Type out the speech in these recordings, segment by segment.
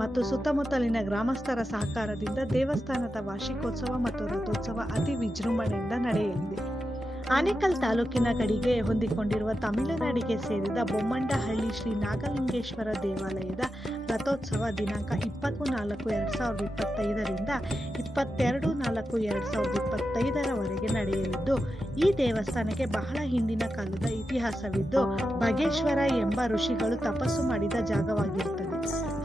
ಮತ್ತು ಸುತ್ತಮುತ್ತಲಿನ ಗ್ರಾಮಸ್ಥರ ಸಹಕಾರದಿಂದ ದೇವಸ್ಥಾನದ ವಾರ್ಷಿಕೋತ್ಸವ ಮತ್ತು ರಥೋತ್ಸವ ಅತಿ ವಿಜೃಂಭಣೆಯಿಂದ ನಡೆಯಲಿದೆ. ಆನೇಕಲ್ ತಾಲೂಕಿನ ಗಡಿಗೆ ಹೊಂದಿಕೊಂಡಿರುವ ತಮಿಳುನಾಡಿಗೆ ಸೇರಿದ ಬೊಮ್ಮಂಡಹಳ್ಳಿ ಶ್ರೀ ನಾಗಲಿಂಗೇಶ್ವರ ದೇವಾಲಯದ ರಥೋತ್ಸವ ದಿನಾಂಕ ಇಪ್ಪತ್ತು ನಾಲ್ಕು ಎರಡು ಸಾವಿರದ ಇಪ್ಪತ್ತೈದರಿಂದ ಇಪ್ಪತ್ತೆರಡು ನಾಲ್ಕು ಎರಡು ಸಾವಿರದ ಇಪ್ಪತ್ತೈದರವರೆಗೆ ನಡೆಯಲಿದ್ದು, ಈ ದೇವಸ್ಥಾನಕ್ಕೆ ಬಹಳ ಹಿಂದಿನ ಕಾಲದ ಇತಿಹಾಸವಿದ್ದು ಬಗೇಶ್ವರ ಎಂಬ ಋಷಿಗಳು ತಪಸ್ಸು ಮಾಡಿದ ಜಾಗವಾಗಿರುತ್ತದೆ.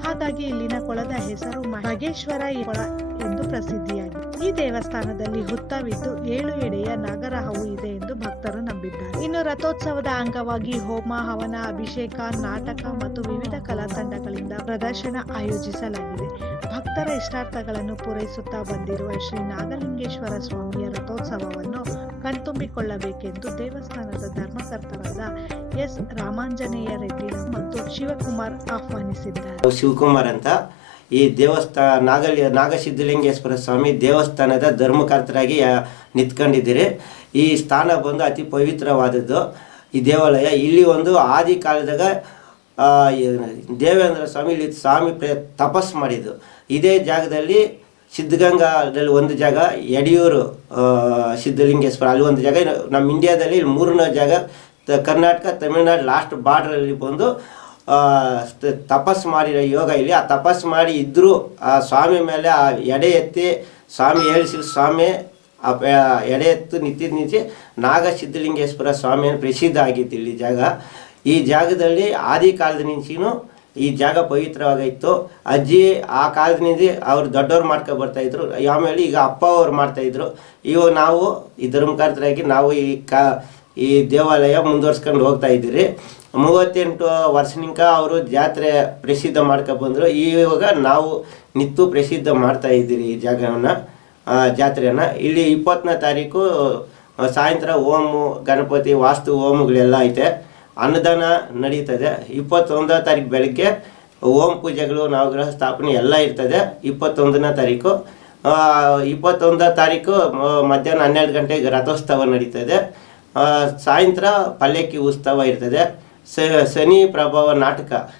ಹಾಗಾಗಿ ಇಲ್ಲಿನ ಕೊಳದ ಹೆಸರು ಬಗೇಶ್ವರ ಕೊಳ ಎಂದು ಪ್ರಸಿದ್ಧಿಯಾಗಿದೆ. ಈ ದೇವಸ್ಥಾನದಲ್ಲಿ ಹುತ್ತವಿದ್ದು ಏಳು ಎಡೆಯ ನಾಗರಹವು ಇದೆ. ಎಂದು ಭಕ್ತರು ನಂಬಿದ್ದಾರೆ. ಇನ್ನು ರಥೋತ್ಸವದ ಅಂಗವಾಗಿ ಹೋಮ, ಹವನ, ಅಭಿಷೇಕ, ನಾಟಕ ಮತ್ತು ವಿವಿಧ ಕಲಾ ತಂಡಗಳಿಂದ ಪ್ರದರ್ಶನ ಆಯೋಜಿಸಲಾಗಿದೆ. ಭಕ್ತರ ಇಷ್ಟಾರ್ಥಗಳನ್ನು ಪೂರೈಸುತ್ತಾ ಬಂದಿರುವ ಶ್ರೀ ನಾಗಲಿಂಗೇಶ್ವರ ಸ್ವಾಮಿಯ ರಥೋತ್ಸವವನ್ನು ಕಣ್ತುಂಬಿಕೊಳ್ಳಬೇಕೆಂದು ದೇವಸ್ಥಾನದ ಧರ್ಮಕರ್ತರಾದ ಎಸ್ ರಾಮಾಂಜನೇಯ ರೆಡ್ಡಿ ಮತ್ತು ಶಿವಕುಮಾರ್ ಆಹ್ವಾನಿಸಿದ್ದಾರೆ. ಶಿವಕುಮಾರ್ ಅಂತ ಈ ದೇವಸ್ಥಾನ ನಾಗಲಿ, ನಾಗಸಿದ್ಧಲಿಂಗೇಶ್ವರ ಸ್ವಾಮಿ ದೇವಸ್ಥಾನದ ಧರ್ಮಕರ್ತರಾಗಿ ನಿಂತ್ಕೊಂಡಿದ್ದೀರಿ. ಈ ಸ್ಥಾನ ಬಂದು ಅತಿ ಪವಿತ್ರವಾದದ್ದು. ಈ ದೇವಾಲಯ ಇಲ್ಲಿ ಒಂದು ಆದಿ ಕಾಲದಾಗ ದೇವೇಂದ್ರ ಸ್ವಾಮಿ ಇಲ್ಲಿ ಸ್ವಾಮಿ ಪ್ರ, ತಪಸ್ ಮಾಡಿದ್ದು. ಇದೇ ಜಾಗದಲ್ಲಿ ಸಿದ್ಧಗಂಗಾದಲ್ಲಿ ಒಂದು ಜಾಗ, ಯಡಿಯೂರು ಸಿದ್ಧಲಿಂಗೇಶ್ವರ ಅಲ್ಲಿ ಒಂದು ಜಾಗ. ನಮ್ಮ ಇಂಡಿಯಾದಲ್ಲಿ ಮೂರನೇ ಜಾಗ ಕರ್ನಾಟಕ, ತಮಿಳುನಾಡು ಲಾಸ್ಟ್ ಬಾರ್ಡ್ರಲ್ಲಿ ಬಂದು ಆ, ತ- ತಪಸ್ ಮಾಡಿರೋ ಯೋಗ ಇಲ್ಲಿ. ಆ ತಪಸ್ ಮಾಡಿ ಇದ್ದರೂ ಆ ಸ್ವಾಮಿ ಮೇಲೆ ಆ ಎಡೆ ಎತ್ತಿ ಸ್ವಾಮಿ ಹೇಳಿಸಿ ಸ್ವಾಮಿ ಆ ಎಡೆ ಎತ್ತು ನಿಂತಿದ್ದು ನಿಂತು ನಾಗ ಸಿದ್ಧಲಿಂಗೇಶ್ವರ ಸ್ವಾಮಿಯನ್ನು ಪ್ರಸಿದ್ಧ ಆಗಿತ್ತು ಇಲ್ಲಿ ಜಾಗ. ಈ ಜಾಗದಲ್ಲಿ ಆದಿ ಕಾಲದ ನಿಂಚಿನೂ ಈ ಜಾಗ ಪವಿತ್ರವಾಗಿತ್ತು. ಅಜ್ಜಿ ಆ ಕಾಲದಿಂದ ಅವ್ರು ದೊಡ್ಡವ್ರು ಬರ್ತಾ ಇದ್ರು. ಆಮೇಲೆ ಈಗ ಅಪ್ಪ ಅವ್ರು ಮಾಡ್ತಾ ಇದ್ರು. ಇವಾಗ ನಾವು ಈ ಧರ್ಮಕರ್ತರಾಗಿ ನಾವು ಈ ಕಾ ಈ ದೇವಾಲಯ ಮುಂದುವರ್ಸ್ಕೊಂಡು ಹೋಗ್ತಾ ಇದ್ದೀರಿ. ಮೂವತ್ತೆಂಟು ವರ್ಷನಿಂಕ ಅವರು ಜಾತ್ರೆ ಪ್ರಸಿದ್ಧ ಬಂದರು. ಇವಾಗ ನಾವು ನಿತ್ತು ಪ್ರಸಿದ್ಧ ಮಾಡ್ತಾ ಇದ್ದೀರಿ ಈ ಜಾಗವನ್ನು ಜಾತ್ರೆಯನ್ನು. ಇಲ್ಲಿ ಇಪ್ಪತ್ತನೇ ತಾರೀಕು ಸಾಯಂತ್ರ ಓಮು, ಗಣಪತಿ, ವಾಸ್ತು ಓಮುಗಳೆಲ್ಲ ಐತೆ. ಅನ್ನದಾನ ನಡೀತದೆ. ಇಪ್ಪತ್ತೊಂದನೇ ತಾರೀಕು ಬೆಳಗ್ಗೆ ಓಂ ಪೂಜೆಗಳು ನವಗ್ರಹ ಸ್ಥಾಪನೆ ಎಲ್ಲ ಇರ್ತದೆ ಇಪ್ಪತ್ತೊಂದನೇ ತಾರೀಕು. ಇಪ್ಪತ್ತೊಂದನೇ ತಾರೀಕು ಮಧ್ಯಾಹ್ನ ಹನ್ನೆರಡು ಗಂಟೆಗೆ ರಥೋತ್ಸವ ನಡೀತದೆ. ಸಾಯಂತ್ರ ಪಲ್ಲಕ್ಕಿ ಉತ್ಸವ ಇರ್ತದೆ. ಸ- ಶನಿ ಪ್ರಭಾವ ನಾಟಕ.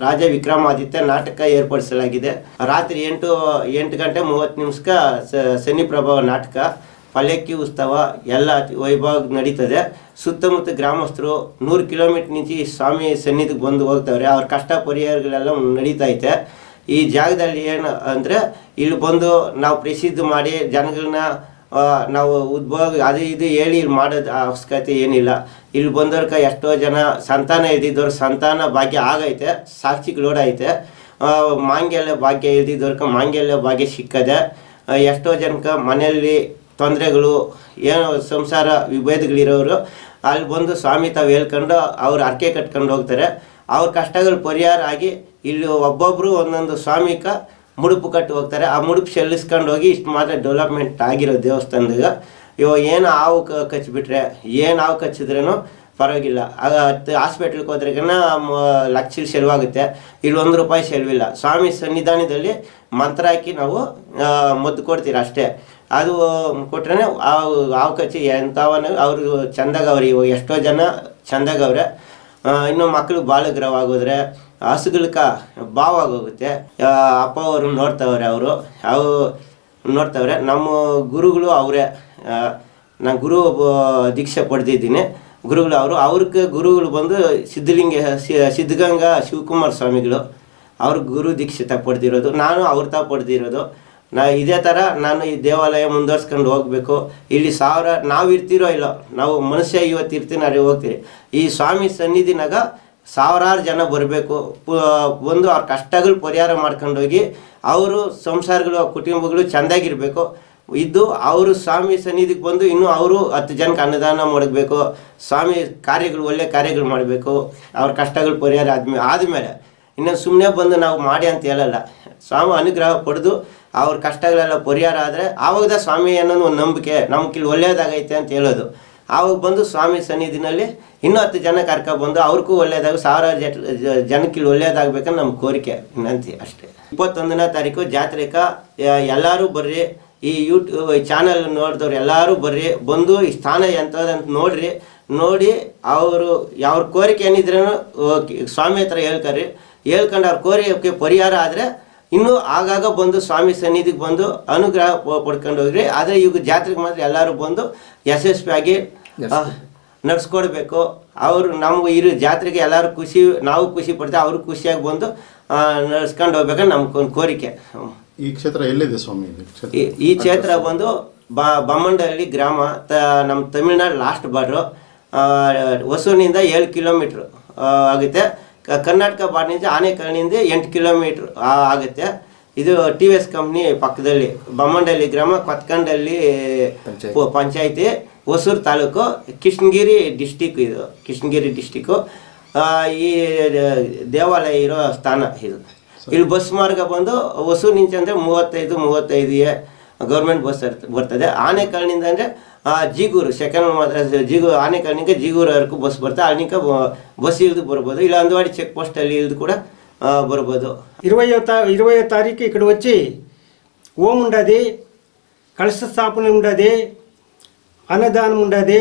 ರಾಜ ವಿಕ್ರಮಾದಿತ್ಯ ನಾಟಕ ಏರ್ಪಡಿಸಲಾಗಿದೆ. ರಾತ್ರಿ ಎಂಟು ಎಂಟು ಗಂಟೆ ಮೂವತ್ತು ನಿಮಿಷಕ್ಕೆ ಶನಿ ಪ್ರಭಾವ ನಾಟಕ. ಪಲ್ಲಕ್ಕಿ ಉತ್ಸವ, ಎಲ್ಲ ವೈಭವ ನಡೀತದೆ. ಸುತ್ತಮುತ್ತ ಗ್ರಾಮಸ್ಥರು ನೂರು ಕಿಲೋಮೀಟರ್ ನಿಂತು ಸ್ವಾಮಿ ಸನ್ನಿಧಿಗೆ ಬಂದು ಹೋಗ್ತಾವ್ರೆ. ಅವ್ರ ಕಷ್ಟ ಪರಿಹಾರಗಳೆಲ್ಲ ನಡೀತೈತೆ ಈ ಜಾಗದಲ್ಲಿ ಏನು ಅಂದರೆ, ಇಲ್ಲಿ ಬಂದು ನಾವು ಪ್ರಸಿದ್ಧ ಮಾಡಿ ಜನಗಳನ್ನ ನಾವು ಉದ್ಭೋಗ ಅದು ಇದು ಹೇಳಿ ಇಲ್ಲಿ ಮಾಡೋದು ಅವಶ್ಯಕತೆ ಏನಿಲ್ಲ. ಇಲ್ಲಿ ಬಂದವ್ರಕ ಎಷ್ಟೋ ಜನ ಸಂತಾನ ಇದ್ದಿದ್ದವ್ರ ಸಂತಾನ ಭಾಗ್ಯ ಆಗೈತೆ ಸಾಕ್ಷಿಗಳು ಐತೆ. ಮಾಂಗಲ್ಯ ಭಾಗ್ಯ ಇದ್ದಿದ್ದವ್ರಕ ಮಾಂಗಲ್ಯ ಭಾಗ್ಯ ಸಿಕ್ಕದೆ ಎಷ್ಟೋ ಜನಕ್ಕೆ ಮನೆಯಲ್ಲಿ ತೊಂದರೆಗಳು, ಏನು ಸಂಸಾರ ವಿಭೇದಗಳಿರೋರು, ಅಲ್ಲಿ ಬಂದು ಸ್ವಾಮಿ ತಾವು ಹೇಳ್ಕೊಂಡು ಅವ್ರು ಅರ್ಕೆ ಕಟ್ಕೊಂಡು ಹೋಗ್ತಾರೆ. ಅವ್ರ ಕಷ್ಟಗಳು ಪರಿಹಾರ ಆಗಿ ಇಲ್ಲಿ ಒಬ್ಬೊಬ್ಬರು ಒಂದೊಂದು ಸ್ವಾಮಿಕ ಮುಡುಪು ಕಟ್ಟಿ ಹೋಗ್ತಾರೆ. ಆ ಮುಡುಪು ಸೆಲ್ಲಿಸ್ಕೊಂಡು ಹೋಗಿ ಇಷ್ಟು ಮಾತ್ರ ಡೆವಲಪ್ಮೆಂಟ್ ಆಗಿರೋ ದೇವಸ್ಥಾನದಾಗ. ಇವಾಗ ಏನು ಹಾವು ಕಚ್ಚಿಬಿಟ್ರೆ ಏನು ಹಾವು ಕಚ್ಚಿದ್ರೂ ಪರವಾಗಿಲ್ಲ. ಆಗ ಹತ್ತು ಹಾಸ್ಪಿಟ್ಲ್ಗೆ ಹೋದ್ರೆಗನ ಲಕ್ಷ ಸೆಲ್ವಾಗುತ್ತೆ ಇಲ್ಲಿ ಒಂದು ರೂಪಾಯಿ ಸೆಲ್ವಿಲ್ಲ ಸ್ವಾಮಿ ಸನ್ನಿಧಾನದಲ್ಲಿ ಮಂತ್ರ ಹಾಕಿ ನಾವು ಮದ್ದು ಕೊಡ್ತೀರಿ ಅಷ್ಟೇ. ಅದು ಕೊಟ್ರೆ ಹಾವು ಕಚ್ಚಿ ಎಂಥವನ್ನ ಅವರು ಚಂದಾಗವ್ರೆ ಇವಾಗ ಎಷ್ಟೋ ಜನ ಚಂದಾಗವ್ರೆ ಅವ್ರೆ ಇನ್ನು ಮಕ್ಕಳು ಬಾಲಗ್ರಹವಾಗೋದ್ರೆ ಹಸುಗಳ್ಕ ಭಾವ ಆಗೋಗುತ್ತೆ. ಅಪ್ಪ ಅವರು ನೋಡ್ತಾವ್ರೆ ಅವರು. ಅವು ನೋಡ್ತಾವ್ರೆ. ನಮ್ಮ ಗುರುಗಳು ಅವರೇ. ನಾನು ಗುರು ದೀಕ್ಷೆ ಪಡೆದಿದ್ದೀನಿ. ಗುರುಗಳು ಅವರು. ಅವ್ರಿಗೆ ಗುರುಗಳು ಬಂದು ಸಿದ್ಧಲಿಂಗ ಸಿದ್ಧಗಂಗಾ ಶಿವಕುಮಾರ ಸ್ವಾಮಿಗಳು. ಅವ್ರ ಗುರು ದೀಕ್ಷಿತ ಪಡೆದಿರೋದು. ನಾನು ಅವ್ರ ತಾ ಪಡೆದಿರೋದು. ನಾ ಇದೇ ಥರ ನಾನು ಈ ದೇವಾಲಯ ಮುಂದುವರ್ಸ್ಕೊಂಡು ಹೋಗಬೇಕು. ಇಲ್ಲಿ ಸಾವಿರ ನಾವು ಇರ್ತಿರೋ ಇಲ್ಲೋ, ನಾವು ಮನುಷ್ಯ ಇವತ್ತು ಇರ್ತೀನಿ ನಾಳೆ ಹೋಗ್ತೀರಿ. ಈ ಸ್ವಾಮಿ ಸನ್ನಿಧಿನಾಗ ಸಾವಿರಾರು ಜನ ಬರಬೇಕು. ಬಂದು ಅವ್ರ ಕಷ್ಟಗಳು ಪರಿಹಾರ ಮಾಡ್ಕೊಂಡು ಹೋಗಿ ಅವರು ಸಂಸಾರಗಳು, ಕುಟುಂಬಗಳು ಚೆಂದಾಗಿರಬೇಕು. ಇದ್ದು ಅವರು ಸ್ವಾಮಿ ಸನ್ನಿಧಿಗೆ ಬಂದು ಇನ್ನೂ ಅವರು ಹತ್ತು ಜನಕ್ಕೆ ಅನ್ನದಾನ ಮಾಡಬೇಕು. ಸ್ವಾಮಿ ಕಾರ್ಯಗಳು, ಒಳ್ಳೆ ಕಾರ್ಯಗಳು ಮಾಡಬೇಕು. ಅವ್ರ ಕಷ್ಟಗಳು ಪರಿಹಾರ ಆದ್ಮೇಲೆ ಆದಮೇಲೆ ಇನ್ನೊಂದು ಸುಮ್ಮನೆ ಬಂದು ನಾವು ಮಾಡಿ ಅಂತ ಹೇಳಲ್ಲ. ಸ್ವಾಮಿ ಅನುಗ್ರಹ ಪಡೆದು ಅವ್ರ ಕಷ್ಟಗಳೆಲ್ಲ ಪರಿಹಾರ ಆದರೆ ಆವಾಗ ಸ್ವಾಮಿ ಅನ್ನೋದು ಒಂದು ನಂಬಿಕೆ. ನಮ್ಗೆ ಇಲ್ಲಿ ಒಳ್ಳೇದಾಗೈತೆ ಅಂತ ಹೇಳೋದು. ಆವಾಗ ಬಂದು ಸ್ವಾಮಿ ಸನ್ನಿಧಿನಲ್ಲಿ ಇನ್ನೂ ಹತ್ತು ಜನ ಕರ್ಕೊಬಂದು ಅವ್ರಿಗೂ ಒಳ್ಳೇದಾಗ ಸಾವಿರಾರು ಜನಕ್ಕೆ ಇಲ್ಲಿ ಒಳ್ಳೇದಾಗಬೇಕಂತ ನಮ್ಮ ಕೋರಿಕೆ, ವಿನಂತಿ ಅಷ್ಟೇ. ಇಪ್ಪತ್ತೊಂದನೇ ತಾರೀಕು ಜಾತ್ರೆಕ ಎಲ್ಲರೂ ಬರ್ರಿ, ಈ ಯೂಟ್ಯೂಬ್ ಚಾನಲ್ ನೋಡಿದವ್ರು ಎಲ್ಲರೂ ಬರ್ರಿ, ಬಂದು ಈ ಸ್ಥಾನ ಎಂಥದಂತ ನೋಡ್ರಿ, ನೋಡಿ ಅವರು ಅವ್ರ ಕೋರಿಕೆ ಏನಿದ್ರೂ ಸ್ವಾಮಿ ಹತ್ರ ಹೇಳ್ಕರಿ. ಹೇಳ್ಕೊಂಡು ಅವ್ರ ಕೋರಿಕೆ ಪರಿಹಾರ ಆದರೆ ಇನ್ನೂ ಆಗಾಗ ಬಂದು ಸ್ವಾಮಿ ಸನ್ನಿಧಿಗೆ ಬಂದು ಅನುಗ್ರಹ ಪಡ್ಕೊಂಡು ಹೋಗ್ರಿ ಆದರೆ ಈಗ ಜಾತ್ರೆಗೆ ಮಾತ್ರ ಎಲ್ಲರೂ ಬಂದು ಯಶಸ್ವಿಯಾಗಿ ನಡ್ಸ್ಕೊಡ್ಬೇಕು. ಅವರು ನಮ್ಗೆ ಇರೋ ಜಾತ್ರೆಗೆ ಎಲ್ಲರೂ ಖುಷಿ ನಾವು ಖುಷಿ ಪಡ್ತೇವೆ ಅವರು ಖುಷಿಯಾಗಿ ಬಂದು ನಡೆಸ್ಕೊಂಡು ಹೋಗ್ಬೇಕಂತ ನಮ್ಗೊಂದು ಕೋರಿಕೆ. ಈ ಕ್ಷೇತ್ರ ಎಲ್ಲಿದೆ ಸ್ವಾಮಿ ಇದು ಈ- ಈ ಕ್ಷೇತ್ರ ಬಂದು ಬಾ ಬಮ್ಮಂಡಹಳ್ಳಿ ಗ್ರಾಮ ತ ನಮ್ಮ ತಮಿಳ್ನಾಡು ಲಾಸ್ಟ್ ಬಾರ್ಡ್ರು ಹೊಸೂರಿನಿಂದ ಏಳು ಕಿಲೋಮೀಟ್ರ್ ಆಗುತ್ತೆ. ಕರ್ನಾಟಕ ಬಾರ್ಡ್ನಿಂದ ಆನೆಕಲ್ನಿಂದ ಎಂಟು ಕಿಲೋಮೀಟ್ರ್ ಆಗುತ್ತೆ. ಇದು ಟಿ ವಿ ಎಸ್ ಕಂಪ್ನಿ ಪಕ್ಕದಲ್ಲಿ ಬಮ್ಮಂಡಹಳ್ಳಿ ಗ್ರಾಮ ಕೊತ್ಕಂಡಲ್ಲಿ ಪಂಚಾಯತಿ. ಹೊಸೂರು ತಾಲೂಕು ಕೃಷ್ಣಗಿರಿ ಡಿಸ್ಟಿಕ್ ಇದು ಕೃಷ್ಣಗಿರಿ ಡಿಸ್ಟಿಕ್ಕು. ಈ ದೇವಾಲಯ ಇರೋ ಸ್ಥಾನ ಇದು. ಇಲ್ಲಿ ಬಸ್ ಮಾರ್ಗ ಬಂದು ಹೊಸೂರು ಅಂದರೆ ಮೂವತ್ತೈದು ಮೂವತ್ತೈದು ಗೌರ್ಮೆಂಟ್ ಬಸ್ ಬರ್ತದೆ. ಆನೆಕಲ್ನಿಂದ ಅಂದರೆ ಜೀಗೂರು ಸೆಕೆಂಡ್ ಮಾತ್ರ ಜೀಗು ಆನೆಕಲ್ನಿಂದ ಜೀಗೂರವರೆಗೂ ಬಸ್ ಬರ್ತದೆ ಅಲ್ಲಿಂದ ಬಸ್ ಇಳಿದು ಬರ್ಬೋದು ಇಲ್ಲ ಅಂದವಾಡಿ ಚೆಕ್ ಪೋಸ್ಟಲ್ಲಿ ಇಳಿದು ಕೂಡ ಆ, ಬರ್ಬೋದು ఇరవయో తా ఇరవయో తారీఖు ఇక్కడ వచ్చి ఓం ఉండదు కలశ స్థాపన ఉండదు అన్నదానం ఉండదు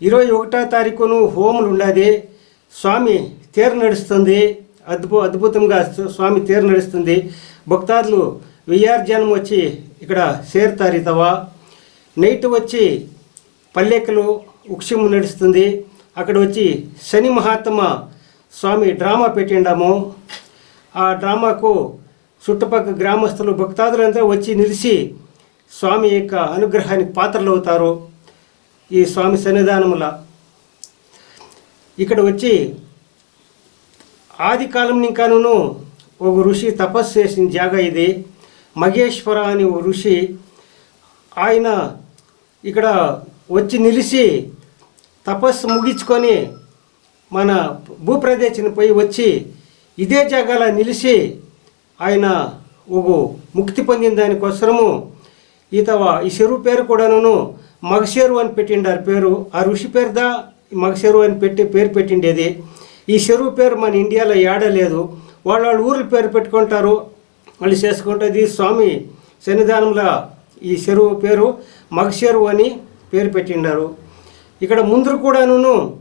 ఇరవై ఒకటో తారీఖును హోములు ఉండదు స్వామి తేరు నడుస్తుంది అద్భుత అద్భుతంగా స్వామి తేరు నడుస్తుంది భక్తాదులు వెయ్యారు జనం వచ్చి ఇక్కడ చేరుతారు ఇతవా నైట్ వచ్చి పల్లెకలు ఉక్షము నడుస్తుంది. అక్కడ వచ్చి శని మహాత్మ స్వామి డ్రామా పెట్టిండాము. ఆ డ్రామాకు చుట్టుపక్కల గ్రామస్తులు భక్తాదులందరూ వచ్చి నిలిచి స్వామి యొక్క అనుగ్రహానికి పాత్రలు అవుతారు ఈ స్వామి సన్నిధానముల ఇక్కడ వచ్చి ఆది కాలం ఇంకాను ఒక ఋషి తపస్సు చేసిన జాగా ఇది. మగేశ్వర అని ఒక ఋషి ఆయన ఇక్కడ వచ్చి నిలిచి తపస్సు ముగించుకొని మన భూప్రదేశంపై వచ్చి ఇదే జాగాలో నిలిచి ఆయన ఒక ముక్తి పొందిన దానికోసము ఈత ఈ చెరువు పేరు కూడాను మగశేరు అని పెట్టిండారు. పేరు ఆ ఋషి పేరుదా? మగశేరు అని పెట్టి పేరు పెట్టిండేది. ఈ చెరువు పేరు మన ఇండియాలో ఏడలేదు. వాళ్ళ వాళ్ళ ఊర్ల పేరు పెట్టుకుంటారు. వాళ్ళు చేసుకుంటుంది స్వామి సన్నిధానంలో ఈ చెరువు పేరు మగశేరు అని పేరు పెట్టిండారు. ఇక్కడ ముందు కూడాను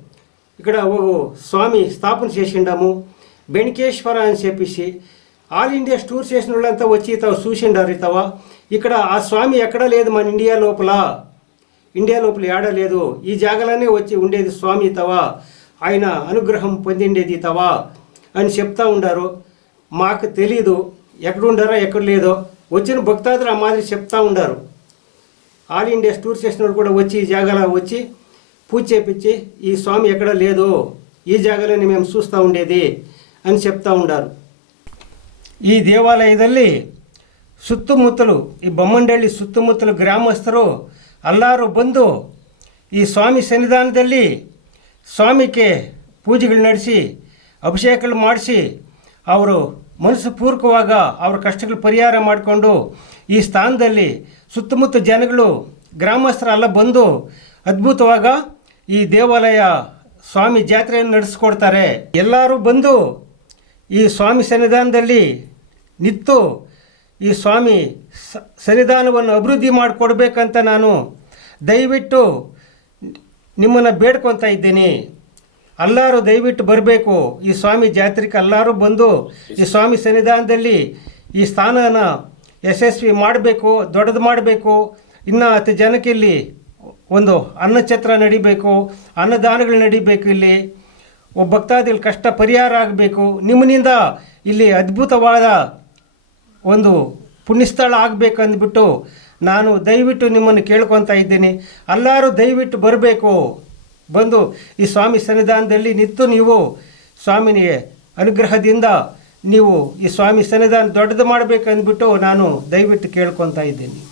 ఇక్కడ ఒక స్వామి స్థాపన చేసిండాము. బెణికేశ్వర అని చెప్పేసి ఆల్ ఇండియా టూర్ చేసిన వాళ్ళంతా వచ్చి ఇతవ చూసిండారు ఇతవ ఇక్కడ ఆ స్వామి ఎక్కడా లేదు మన ఇండియా లోపల. ఇండియా లోపల ఏడా లేదు. ఈ జాగాలనే వచ్చి ఉండేది స్వామి తవా ఆయన అనుగ్రహం పొందిండేది తవా అని చెప్తా ఉండారు. మాకు తెలీదు. ఎక్కడుండారో ఎక్కడ లేదో. వచ్చిన భక్తాదులు ఆ మాదిరి చెప్తా ఉండారు. ఆల్ ఇండియా టూర్ చేసిన వాళ్ళు కూడా వచ్చి ఈ జాగాలో వచ్చి పూజ చేపించి ఈ స్వామి ఎక్కడ లేదు ఈ జాగాలోనే మేము చూస్తూ ఉండేది అని చెప్తా ఉండారు ಈ ದೇವಾಲಯದಲ್ಲಿ ಸುತ್ತಮುತ್ತಲು ಈ ಬೊಮ್ಮಂಡಳ್ಳಿ ಸುತ್ತಮುತ್ತಲು ಗ್ರಾಮಸ್ಥರು ಎಲ್ಲರೂ ಬಂದು ಈ ಸ್ವಾಮಿ ಸನ್ನಿಧಾನದಲ್ಲಿ ಸ್ವಾಮಿಗೆ ಪೂಜೆಗಳು ನಡೆಸಿ ಅಭಿಷೇಕಗಳು ಮಾಡಿಸಿ ಅವರು ಮನಸ್ಸು ಪೂರ್ವಕವಾಗ ಅವ್ರ ಕಷ್ಟಗಳು ಪರಿಹಾರ ಮಾಡಿಕೊಂಡು ಈ ಸ್ಥಾನದಲ್ಲಿ ಸುತ್ತಮುತ್ತ ಜನಗಳು ಗ್ರಾಮಸ್ಥರೆಲ್ಲ ಬಂದು ಅದ್ಭುತವಾಗ ಈ ದೇವಾಲಯ ಸ್ವಾಮಿ ಜಾತ್ರೆಯನ್ನು ನಡೆಸ್ಕೊಡ್ತಾರೆ. ಎಲ್ಲರೂ ಬಂದು ಈ ಸ್ವಾಮಿ ಸನ್ನಿಧಾನದಲ್ಲಿ ನಿಂತು ಈ ಸ್ವಾಮಿ ಸನ್ನಿಧಾನವನ್ನು ಅಭಿವೃದ್ಧಿ ಮಾಡಿಕೊಡ್ಬೇಕಂತ ನಾನು ದಯವಿಟ್ಟು ನಿಮ್ಮನ್ನು ಬೇಡ್ಕೊತಾ ಇದ್ದೀನಿ. ಎಲ್ಲರೂ ದಯವಿಟ್ಟು ಬರಬೇಕು. ಈ ಸ್ವಾಮಿ ಜಾತ್ರೆಗೆ ಎಲ್ಲರೂ ಬಂದು ಈ ಸ್ವಾಮಿ ಸನ್ನಿಧಾನದಲ್ಲಿ ಈ ಸ್ಥಾನನ ಯಶಸ್ವಿ ಮಾಡಬೇಕು, ದೊಡ್ಡದು ಮಾಡಬೇಕು. ಇನ್ನು ಹತ್ತು ಜನಕ್ಕೆ ಇಲ್ಲಿ ಒಂದು ಅನ್ನಛತ್ರ ನಡಿಬೇಕು, ಅನ್ನದಾನಗಳು ನಡಿಬೇಕು ಇಲ್ಲಿ. ಒಬ್ಬ ಭಕ್ತಾದಿಗಳ ಕಷ್ಟ ಪರಿಹಾರ ಆಗಬೇಕು. ನಿಮ್ಮನಿಂದ ಇಲ್ಲಿ ಅದ್ಭುತವಾದ ಒಂದು ಪುಣ್ಯಸ್ಥಳ ಆಗಬೇಕು ಅಂದ್ಬಿಟ್ಟು ನಾನು ದಯವಿಟ್ಟು ನಿಮ್ಮನ್ನು ಕೇಳ್ಕೊತಾ ಇದ್ದೀನಿ. ಎಲ್ಲರೂ ದಯವಿಟ್ಟು ಬರಬೇಕು. ಬಂದು ಈ ಸ್ವಾಮಿ ಸನ್ನಿಧಾನದಲ್ಲಿ ನಿಂತು ನೀವು ಸ್ವಾಮಿನಿಗೆ ಅನುಗ್ರಹದಿಂದ ನೀವು ಈ ಸ್ವಾಮಿ ಸನ್ನಿಧಾನ ದೊಡ್ಡದು ಮಾಡಬೇಕಂದ್ಬಿಟ್ಟು ನಾನು ದಯವಿಟ್ಟು ಕೇಳ್ಕೊತಾ ಇದ್ದೀನಿ.